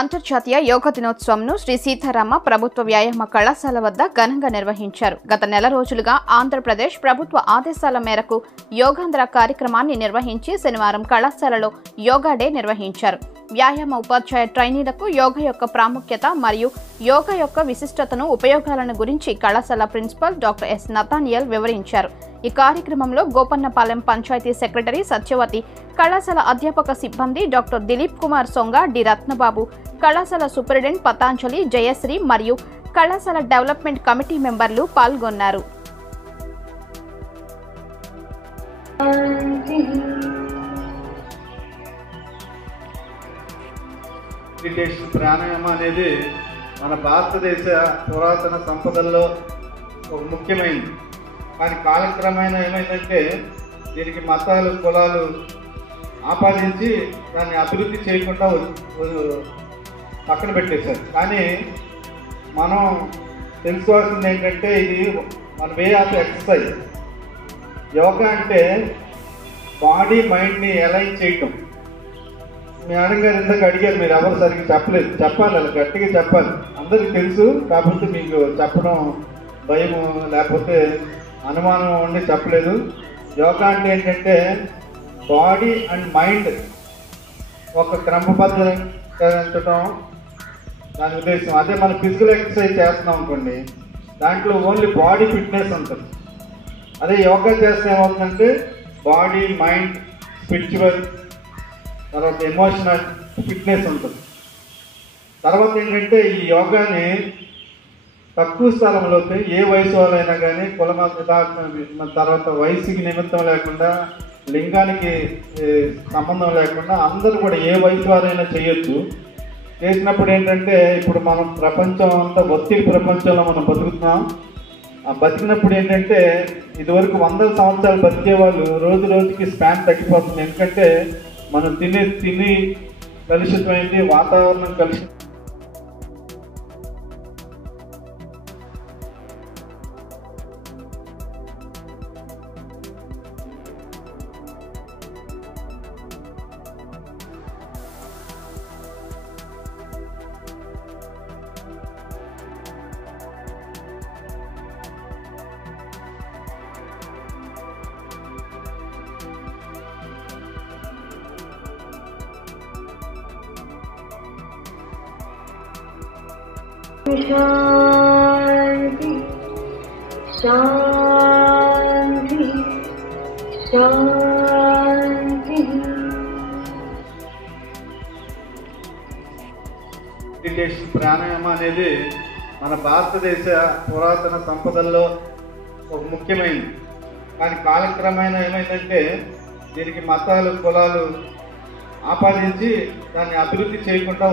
అంతర్జాతీయ యోగా దినోత్సవంను శ్రీ సీతారామ ప్రభుత్వ వ్యాయామ కళాశాల వద్ద ఘనంగా నిర్వహించారు. గత నెల రోజులుగా ఆంధ్రప్రదేశ్ ప్రభుత్వ ఆదేశాల మేరకు యోగాంధ్ర కార్యక్రమాన్ని నిర్వహించి శనివారం కళాశాలలో యోగా డే నిర్వహించారు. వ్యాయామ ఉపాధ్యాయ ట్రైనీలకు యోగా యొక్క ప్రాముఖ్యత మరియు యోగా యొక్క విశిష్టతను ఉపయోగాలను గురించి కళాశాల ప్రిన్సిపల్ డాక్టర్ ఎస్ నతానియల్ వివరించారు. ఈ కార్యక్రమంలో గోపన్నపాలెం పంచాయతీ సెక్రటరీ సత్యవతి, కళాశాల అధ్యాపక సిబ్బంది డాక్టర్ దిలీప్ కుమార్ సొంగ, డి రత్నబాబు, కళాశాల సూపరింటెండెంట్ పతాంజలి, జయశ్రీ మరియు కళాశాల డెవలప్మెంట్ కమిటీ మెంబర్లు పాల్గొన్నారు. ప్రాణాయామం అనేది మన భారతదేశ పురాతన సంపదల్లో ఒక ముఖ్యమైనది. కానీ కాలక్రమేణా ఏమైందంటే దీనికి మతాలు, కులాలు ఆపాదించి దాన్ని అభివృద్ధి చేయకుండా పక్కన పెట్టేశారు. కానీ మనం తెలుసుకోవాల్సింది ఏంటంటే ఇది మన వే ఆఫ్ ఎక్సర్సైజ్. యోగా అంటే బాడీ మైండ్ని అలైన్ చేయటం. మేడం గారు ఇందాక అడిగారు, మీరు ఎవరు సరిగ్గా చెప్పలేదు. చెప్పాలి, అలా గట్టిగా చెప్పాలి. అందరికీ తెలుసు, కాకపోతే మీకు చెప్పడం భయం లేకపోతే అనుమానం ఉండి చెప్పలేదు. యోగా అంటే ఏంటంటే బాడీ అండ్ మైండ్ ఒక క్రమబద్ధంచడం దాని ఉద్దేశం. అదే మనం ఫిజికల్ ఎక్సర్సైజ్ చేస్తున్నాం అనుకోండి, దాంట్లో ఓన్లీ బాడీ ఫిట్నెస్ ఉంటుంది. అదే యోగా చేస్తే ఏమవుతుందంటే బాడీ, మైండ్, స్పిరిచువల్, తర్వాత ఎమోషనల్ ఫిట్నెస్ ఉంటుంది. తర్వాత ఏంటంటే ఈ యోగాని తక్కువ స్థలంలో ఏ వయసు వాళ్ళైనా కానీ, తర్వాత వయసుకి నిమిత్తం లేకుండా, లింగానికి సంబంధం లేకుండా అందరూ కూడా ఏ వయసు వారైనా చేయొచ్చు. చేసినప్పుడు ఏంటంటే ఇప్పుడు మనం ప్రపంచం అంతా ఒత్తిడి ప్రపంచంలో మనం బతుకుతున్నాం. బతికినప్పుడు ఏంటంటే ఇదివరకు 100 సంవత్సరాలు బతికే వాళ్ళు రోజు రోజుకి స్పాన్ తగ్గిపోతుంది. ఎందుకంటే మనం తిని కలుషితమైంది, వాతావరణం కలుషితం. शांति शांति शांति। ప్రాణాయామం అనేది మన భారతదేశ పురాతన సంపదల్లో ఒక ముఖ్యమైనది. కానీ కాలక్రమేణా ఏమైందంటే దీనికి మతాలు, కులాలు ఆపాదించి దాన్ని అభివృద్ధి చేయకుండా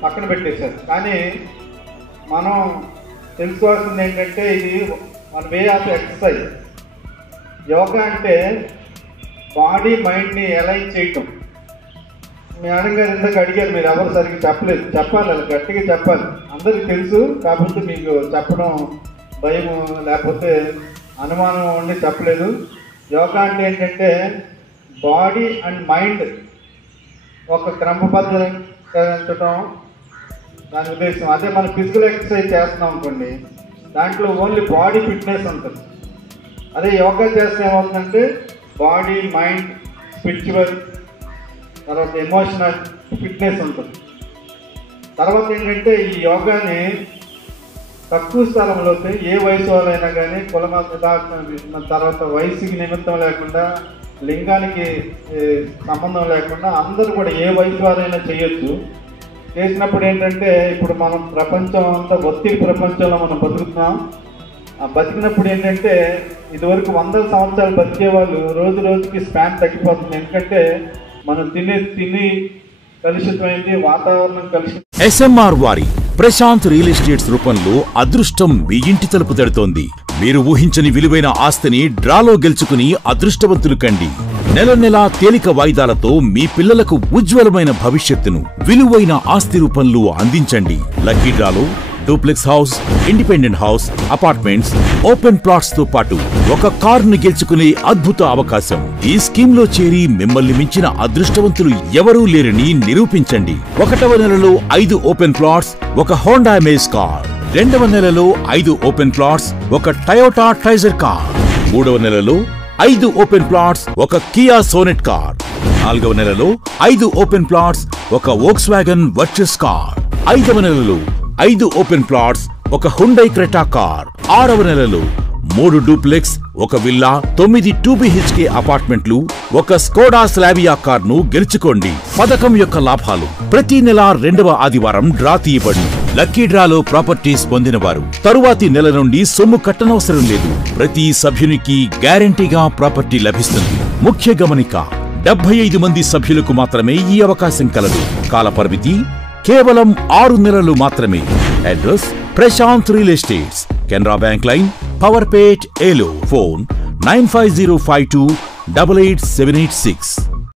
పక్కన పెట్టేశారు. కానీ మనం తెలుసుకోవాల్సింది ఏంటంటే ఇది మన వే ఆఫ్ ఎక్సర్సైజ్. యోగా అంటే బాడీ మైండ్ని అలైన్ చేయటం. మేడం గారు ఇందాక అడిగారు, మీరు ఎవరు సరిగ్గా చెప్పలేదు. చెప్పాలి, అలా గట్టిగా చెప్పాలి. అందరికీ తెలుసు, కాకపోతే మీకు చెప్పడం భయం లేకపోతే అనుమానం ఉండి చెప్పలేదు. యోగా అంటే ఏంటంటే బాడీ అండ్ మైండ్ ఒక క్రమబద్ధంచడం దాని ఉద్దేశం. అదే మనం ఫిజికల్ ఎక్సర్సైజ్ చేస్తున్నాం అనుకోండి, దాంట్లో ఓన్లీ బాడీ ఫిట్నెస్ ఉంటుంది. అదే యోగా చేస్తే ఏమవుతుందంటే బాడీ, మైండ్, స్పిరిచువల్, తర్వాత ఎమోషనల్ ఫిట్నెస్ ఉంటుంది. తర్వాత ఏంటంటే ఈ యోగాని తక్కువ స్థలంలో ఏ వయసు వాళ్ళైనా కానీ, తర్వాత వయసుకి నిమిత్తం లేకుండా, లింగానికి సంబంధం లేకుండా అందరూ కూడా ఏ వయసు వారైనా చేయొచ్చు. చేసినప్పుడు ఏంటంటే ఇప్పుడు మనం ప్రపంచం అంతా ఒత్తిడి ప్రపంచంలో మనం బతుకుతున్నాం. బతికినప్పుడు ఏంటంటే ఇదివరకు 100 సంవత్సరాలు బతికే వాళ్ళు రోజు రోజుకి స్పాన్ తగ్గిపోతుంది. ఎందుకంటే మనం తిని కలుషితమైంది, వాతావరణం కలుషితం. SMR వారి ప్రశాంత్ రియల్ ఎస్టేట్స్ రూపంలో అదృష్టం మీ ఇంటి తలుపు తడుతోంది. మీరు ఊహించని విలువైన ఆస్తిని డ్రాలో గెలుచుకుని అదృష్టవంతులు కండి. నెల నెలా తేలిక వాయిదాలతో మీ పిల్లలకు ఉజ్వలమైన భవిష్యత్తును విలువైన ఆస్తి రూపంలో అందించండి. లక్కీ డ్రాలో duplex house, independent house, apartments, open plots తో పాటు ఒక కారును గెలుచుకునే అద్భుత అవకాశం. ఈ స్కీమ్ లో చేరి మిమ్మల్ని మించిన అదృష్టవంతులు ఎవరూ లేరని నిరూపించండి. 1వ నెలలో 5 ఓపెన్ ప్లాట్స్, ఒక హోండా అమేజ్ కార్. 2వ నెలలో 5 ఓపెన్ ప్లాట్స్, ఒక టయోటా ట్రైజర్ కార్. 3వ నెలలో 5 ఓపెన్ ప్లాట్స్, ఒక కియా సోనెట్ కార్. 4వ నెలలో 5 ఓపెన్ ప్లాట్స్, ఒక వోక్స్వాగన్ వర్చస్ కార్. 5వ నెలలో 5 ఓపెన్ ప్లాట్స్, ఒక హుండై క్రెటా కార్. 6వ నెలలో 3 డూప్లెక్స్, ఒక విల్లా, 9 2BHK అపార్ట్మెంట్లు, ఒక స్కోడా స్లావియా కార్ను గెలుచుకోండి. పథకం యొక్క లాభాలు: ప్రతి నెల 2వ ఆదివారం డ్రా తీయబడును. లక్కీ డ్రాలో ప్రాపర్టీస్ పొందినవారు తరువాతి నెల నుండి సొమ్ము కట్టనవసరం లేదు. ప్రతి సభ్యునికి గ్యారంటీగా ప్రాపర్టీ లభిస్తుంది. ముఖ్య గమనిక: 75 మంది సభ్యులకు మాత్రమే ఈ అవకాశం కలదు. కాల పరిమితి కేవలం 6 నెలలు మాత్రమే. Address: Prashanth real estates, Canara bank line, Powerpet, Eluru. Phone 9505288786.